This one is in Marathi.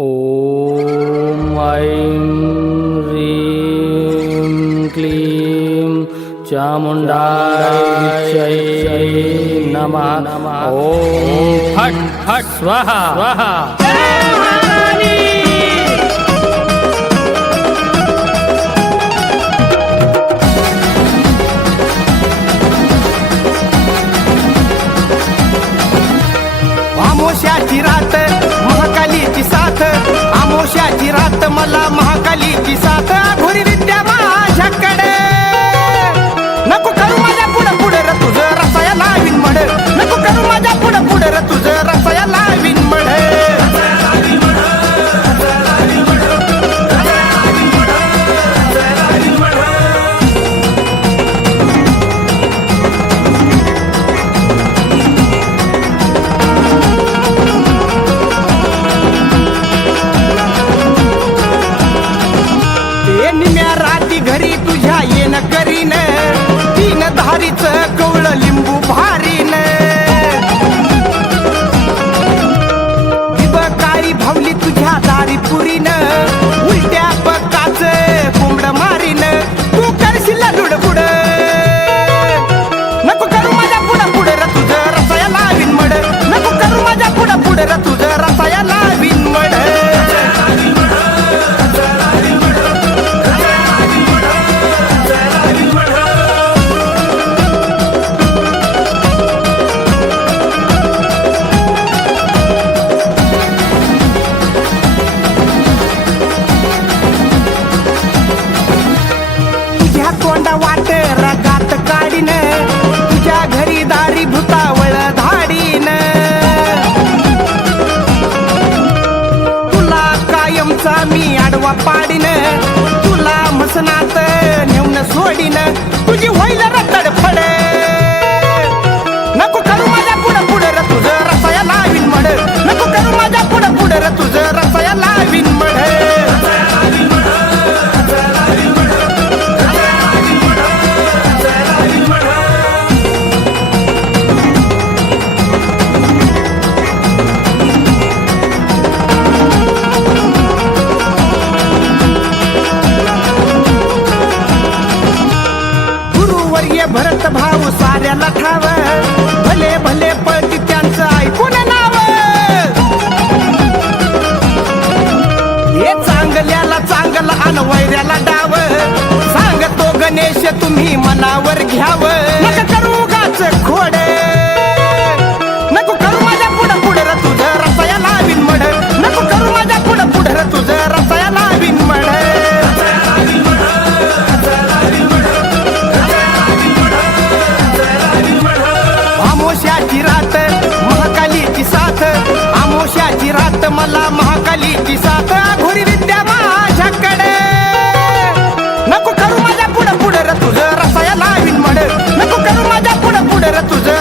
ओम ऐं ह्रीं क्लीं चामुण्डायै नमः। ओम फट् फट् स्वाहा स्वाहा। आमोशाची रात महाकालीची साथ, आमोशाची रात मला महाकालीची साथ, घोरी विद्या माझ्याकडे नको करू माझ्या पुढं पुढं र तुझं रसाया लावीन मड, नको करू माझ्या पुढं पुढं र तुझं रसाया लावीन मड। घरी तुझ्या येन करीन, तीन धारीच कवळ लिंबू भारीन, काळी भावली तुझ्या दारी पुरीन, उलट्या पकाच कोंबड मारीन, तू करशील लुडबुड नको करू माझ्या पुढं पुढं र तुझं रसाया लावीन मड, नको करू माझ्या पुढं पुढं र तुझं रसाया लावीन मड। तोंडा वाट रगात काढीन, तुझ्या घरी दारी भुतावळ धाडीन, तुला कायमचा मी आडवा पाडीन, तुला मसनात नेऊन सोडीन, तुझी होईल रतड फड नको करू माझ्या पुढं पुढं र तुझं रसाया लावीन मड, नको करू माझ्या पुढं पुढं र तुझं रसाया लावीन मड। भरत भाऊ साऱ्याला ठाव, भले भले पळती त्यांचं ऐकून नाव, हे चांगल्याला चांगला अन वैऱ्याला डाव, सांगतो गणेश तुम्ही मनावर घ्याव, नको करू गाच खोड नको करू माझ्या पुढं पुढं र तुझं रसाया लावीन मड, नको करू माझ्या पुढं पुढं र तुझं रसाया लावीन मड। आमोशाची रात महाकालीची साथ, आमोशाची रात मला महाकालीची साथ, घोरी विद्या माझ्याकडे नको करू माझ्या पुढं पुढं र तुझं रसाया लावीन मड, नको करू माझ्या पुढं पुढं र तुझं